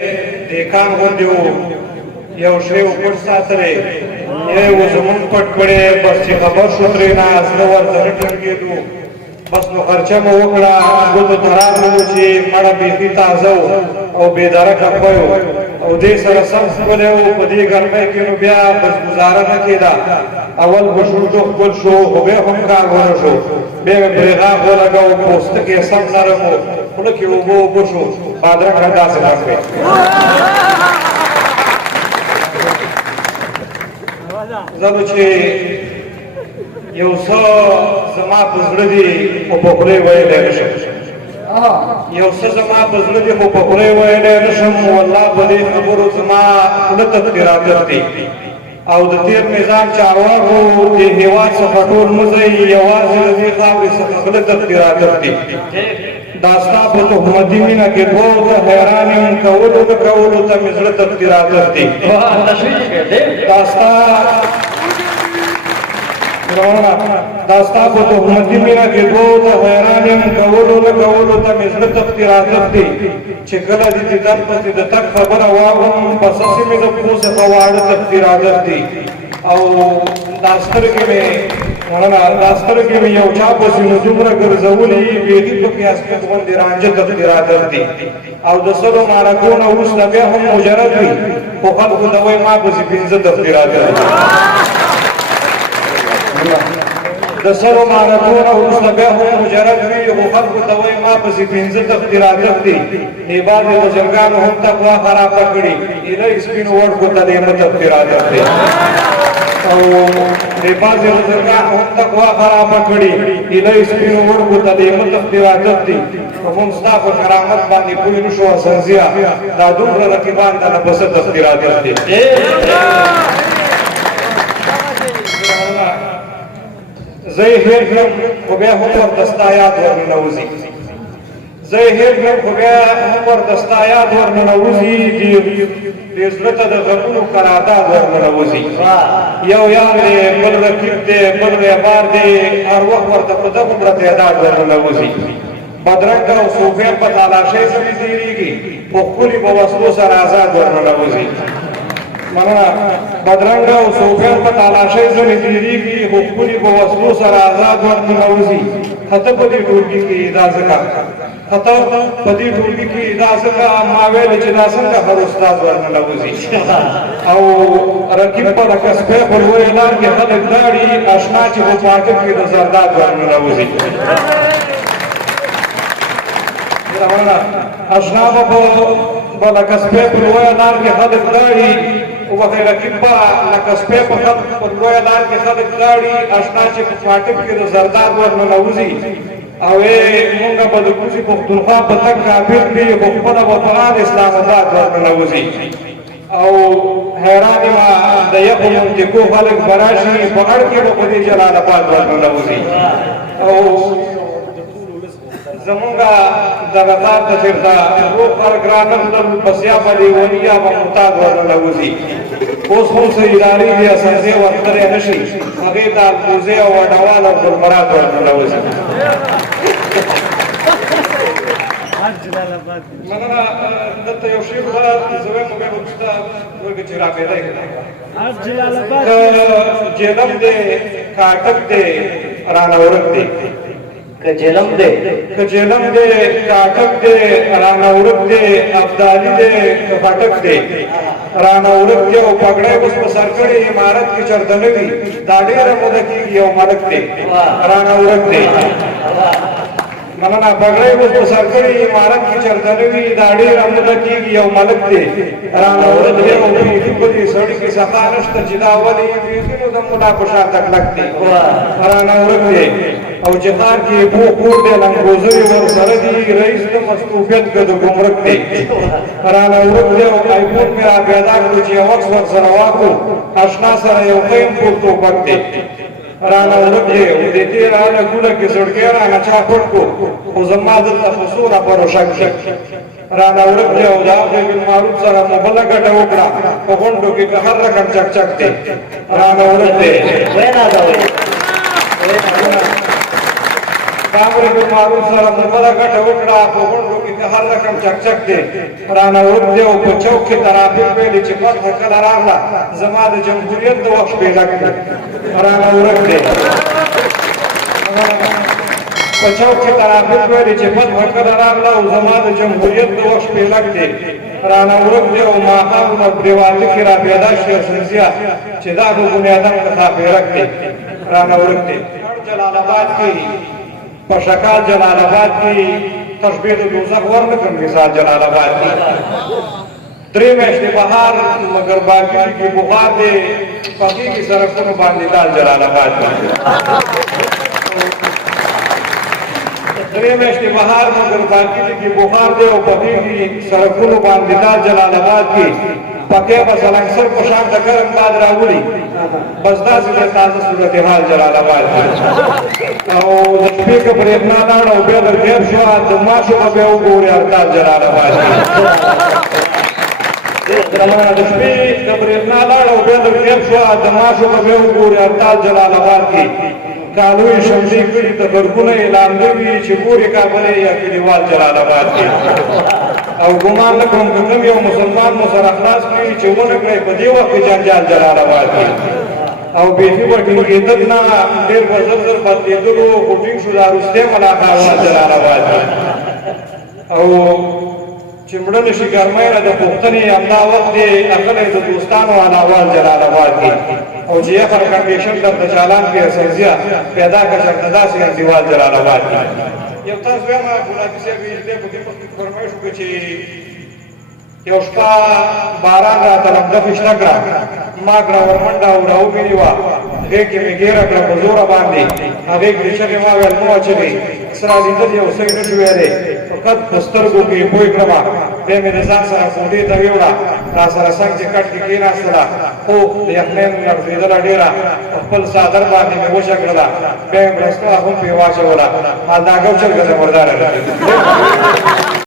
देखान होंदेव यवशे उपट सासरे ये उजमून पटपडे बसची खबर सुत्रेना असलवर जरटन गेलो बसनो खर्चा मोकळा गुद धरार मुची मडा बेती ताजव ओ बेदारा कपयो ओ दे सरसम बोले ओ पदी घर में के रुपया बस गुजारा न केदा अवल बशु तो कुल शो होबे हम का घर शो बे ब्रेगा हो लगा ओ पोस्ट के सब नरमो उन के वो बशु बादरा खंडा से लगबे जरूचे यवसो जमा बुजडी ओ पकळे वयले यवसो जमा बुजडी ओ पकळे वयले नशम वल्ला बदे खबर जमा उलट तिरादती او د تیر نظام چارواکو د هیواد څخه ټول مزي یوازې د دې خاورې څخه غلط اختراعات دي داستا په تهمتي مینه کې دوه د حیران یم کولو ته مې زړه اختراعات دي داستا په تهمتي مینه کې دوه د حیران یم کولو ته مې زړه اختراعات دي چې کله دې دیدن پسې د تک خبره واورم پس چې مې د پوسه په واړه اختراعات دي او داستر کې مې یو چا پسې نو دومره ګرځولي بیخي په قیاس کې باندې رانجه اختراعات دي او د سلو مارکونه وروسته بیا هم مجرد وي خو خلکو ته وایي ما پسې 15 اختراعات دي د سلو مارکونه وروسته بیا هم مجرد وي خو خلکو ته وایي ما پسې 15 اختراعات دي نیباز د بزرګانو هم تقوا خرابه کړي ایله سپینو وړکو ته نعمت اختراعات دي او نیباز د بزرګانو هم تقوا خرابه کړي ایله سپینو وړکو ته نعمت اختراعات دي کوم ستاسو کرامت باندې پوری نشو سنزیا دا دومره رقیبان د نفس اختراعات دي زه هیر کړم خو بیا هم ورته یاد ورننوځي زه هیر کړم خو بیا هم ورته یاد ورننوځي دې زړه ته د غمونو قرارداد ورننوځي یو یار دی بل رقیب دی بل رهبر دی هر وخت ورته په دغومره تعداد ورننوځي بدرنګه او صوفیان په تالاشۍ سره تېرېږي خو ښکلي په وسلو سره آزاد ورننوځي مننه بدرنګه او صوفیان په تالاشۍ سره تېرېږي خو ښکلي په وسلو سره آزاد ورننوځي خطه په دې ټولګي کې دا ځکه ما ویل چې دا څنګه هر استاد ورننوځي او رقیب په لکه سپی په لویې لار کې خلک داړي اشنا چې په پاکټ کې د زرداد ورننوځي اشنا په لکه سپی په لویې لار کې خلک داړي وخت رقیب په لکه سپی په لویې لار کې خلک داړي اشنا چې په پاکټ کې د زرداد ورننوځي او مونږ په د کوڅې پښتونخوا په تک کافر دي خو خپله وطن اسلام آباد ورننوځي او حیران یم د یخو منطقو خلک به راشي په اړ کې به په دې جلال آباد ورننوځي او زمونږ دغه ښار ته چېرته روغ خلک رانغلل بس یا به لیوني یا به محتاط ورننوځي اوس هم څه ادارې دي اساسې ورتلی نه شي هغې ته الکوزې او اډوال او ګلمراد ورننوځي مننه دلته یو شی زه وایم بیا به وروسته وایي چې راپیدا کړي جیلم دی کاټک دی رانه ورک دی که جیلم دی کاټک دی رانه ورک دی ابدالي دی که خټک دی رانه ورک دی او پګړی اوس په سر کړې عمارت کې چېرته نه وي دا ډېره موده کېږي یو ملک دی رانه ورک دی مننه پګړی اوس په سر کړې عمارت کې چېرته نه وي دا ډېره موده کېږي یو ملک دی رانه ورک دی او بیخي په دې سړي کې صفا نشته چې دا ولې بیخي نو د ملا په شان تکلک دی رانه ورک دی او چې ښار کې بو کور دی لنګوزرې ورسره دي رئیس د مصروفیت که د ګمرک دی رانه ورک دی او آیفون مې را پیدا کړو چې یو عکس ورسره واخلو اشنا سره یو قیم پور ټوپک دی رانه ورک دی او د دې رانه ګوله کې سړکۍ رانه چا پټ کړو خو زما دلته په سوره پرو شک دی رانه ورک دی او د امر بالمعروف سره مو بله ګټه وکړه په غونډو کې که هر رقم چک چک دی رانه ورک دی امر بالمعروف سره مبارک ګټه وکړه په غونډو کې د هر رقم چکچک دی رانه ورک دی او په چوک کې ترافیک ویلې چې فتح کله راغله زما د جمهوریت د وخت شپېلک دی رانه ورک دی په چوک کې ترافیک ویلې چې فتح کله راغله او زما د جمهوریت د وخت شپېلک دی رانه ورک دی او ماښام په پرېواته کې را پیدا شي سنځیا چې دا د بنیادم د خاپېرک دی رانه ورک دی جلال آباد کې پشکال جلال آباد کی تشبیه د دوزخ ورنکړم مثال جلال آباد کی درې میاشتې بهار مگر باقي کې بخار دی پکې کې سړکونو باندې لال جلال آباد کی درې میاشتې بهار مگر باقي کې بخار دی او پکې کې سړکونو باندې لال جلال آباد کی پکې بس لنګسر په شان د ګرم باد راوړي بس داسې د تازه صورتحال جلال آباد کی او د شپې که برېښنا لاړه او بیا در غیب شوه د ماشو به بیا وګورې هرتال جلال آباد کی د شپې که برېښنا لاړه او بیا در غیب شوه د ماشو به بیا وګورې هرتال جلال آباد کی کالو یې شملې کړي د برګونه یې لانده وي چې ګورې کابل یا کلیوال جلال آباد کی او ګمان نه کوم که کوم یو مسلمان مو سره خلاص کړي چې ونه کړی په دې وخت کې جنجال جلال آباد کی او بیخي به ټینګېدل نه ډېر به زر زر بدلېدلو خو ټینګ شو دا وروستی ملاقات جلال آباد کی او چې مړه نه شي ګرمی نه د پوښتنې همدا وخت دی عقلی د دوستانو علاوال جلال آباد کی او چې یخر کنډیشن درته چالان کې سرزیه پیدا که چېرته داسې انډیوال جلال آباد کی یو تاسو وایم ګلابي صاحب دی په دې مخکې فرمایش وکړه چې یو شپه باران راته لمده شنه کړه ما کړه ورمنډه او راوبېلې وه هغې کې مې ګیره کړه په زوره باندې هغې کې چغې ما ویل مه اچوې سره لیدل یو څه یې نه شو ویلی فقط په سترګو کې پوه کړمه بیا مې د ځان سره کوټې ته ویوړه را سره څنګ چې کټ کې کېناستله خو د یخنۍ مې لړزېدله ډېره په خپل څادر باندې مې وچه کړله بیا مې برسته هم پرې واچوله مالداګو چرګه زمرداره